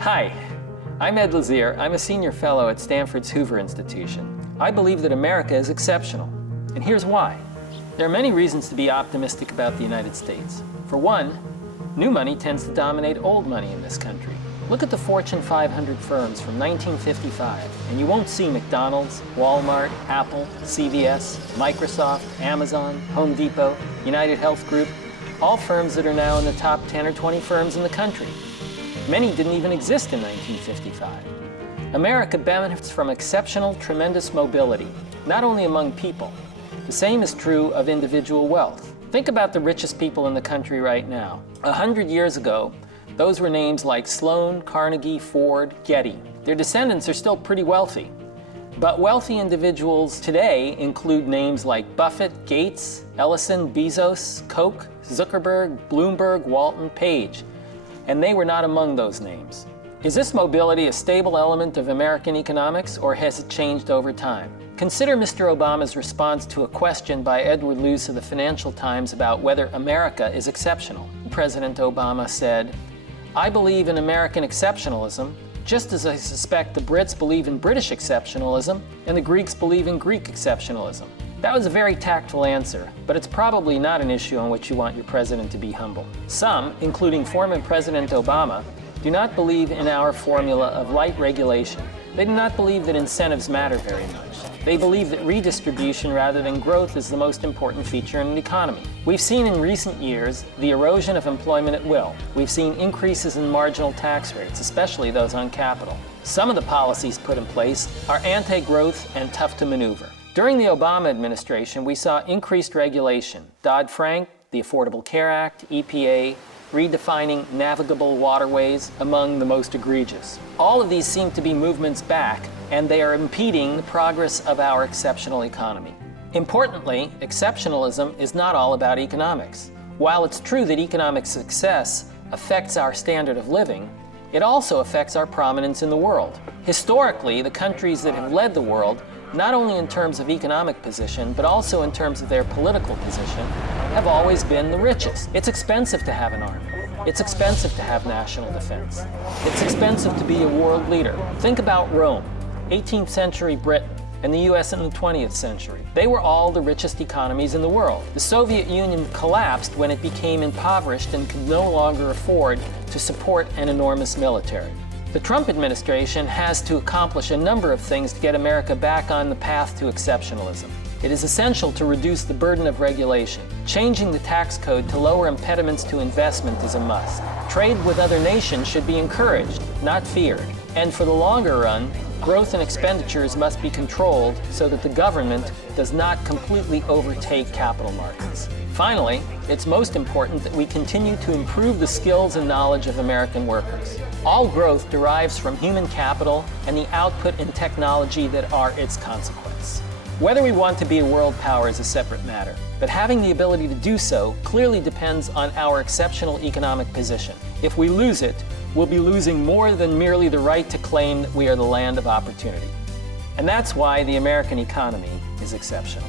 Hi, I'm Ed Lazear. I'm a senior fellow at Stanford's Hoover Institution. I believe that America is exceptional, and here's why. There are many reasons to be optimistic about the United States. For one, new money tends to dominate old money in this country. Look at the Fortune 500 firms from 1955, and you won't see McDonald's, Walmart, Apple, CVS, Microsoft, Amazon, Home Depot, United Health Group, all firms that are now in the top 10 or 20 firms in the country. Many didn't even exist in 1955. America benefits from exceptional, tremendous mobility, not only among people. The same is true of individual wealth. Think about the richest people in the country right now. 100 years ago, those were names like Sloan, Carnegie, Ford, Getty. Their descendants are still pretty wealthy. But wealthy individuals today include names like Buffett, Gates, Ellison, Bezos, Koch, Zuckerberg, Bloomberg, Walton, Page. And they were not among those names. Is this mobility a stable element of American economics, or has it changed over time? Consider Mr. Obama's response to a question by Edward Luce of the Financial Times about whether America is exceptional. President Obama said, "I believe in American exceptionalism, just as I suspect the Brits believe in British exceptionalism and the Greeks believe in Greek exceptionalism." That was a very tactful answer, but it's probably not an issue on which you want your president to be humble. Some, including former President Obama, do not believe in our formula of light regulation. They do not believe that incentives matter very much. They believe that redistribution rather than growth is the most important feature in an economy. We've seen in recent years the erosion of employment at will. We've seen increases in marginal tax rates, especially those on capital. Some of the policies put in place are anti-growth and tough to maneuver. During the Obama administration, we saw increased regulation. Dodd-Frank, the Affordable Care Act, EPA, redefining navigable waterways among the most egregious. All of these seem to be movements back, and they are impeding the progress of our exceptional economy. Importantly, exceptionalism is not all about economics. While it's true that economic success affects our standard of living, it also affects our prominence in the world. Historically, the countries that have led the world, not only in terms of economic position, but also in terms of their political position, have always been the richest. It's expensive to have an army. It's expensive to have national defense. It's expensive to be a world leader. Think about Rome, 18th century Britain, and the US in the 20th century. They were all the richest economies in the world. The Soviet Union collapsed when it became impoverished and could no longer afford to support an enormous military. The Trump administration has to accomplish a number of things to get America back on the path to exceptionalism. It is essential to reduce the burden of regulation. Changing the tax code to lower impediments to investment is a must. Trade with other nations should be encouraged, not feared. And for the longer run, growth and expenditures must be controlled so that the government does not completely overtake capital markets. Finally, it's most important that we continue to improve the skills and knowledge of American workers. All growth derives from human capital and the output in technology that are its consequence. Whether we want to be a world power is a separate matter, but having the ability to do so clearly depends on our exceptional economic position. If we lose it, we'll be losing more than merely the right to claim that we are the land of opportunity. And that's why the American economy is exceptional.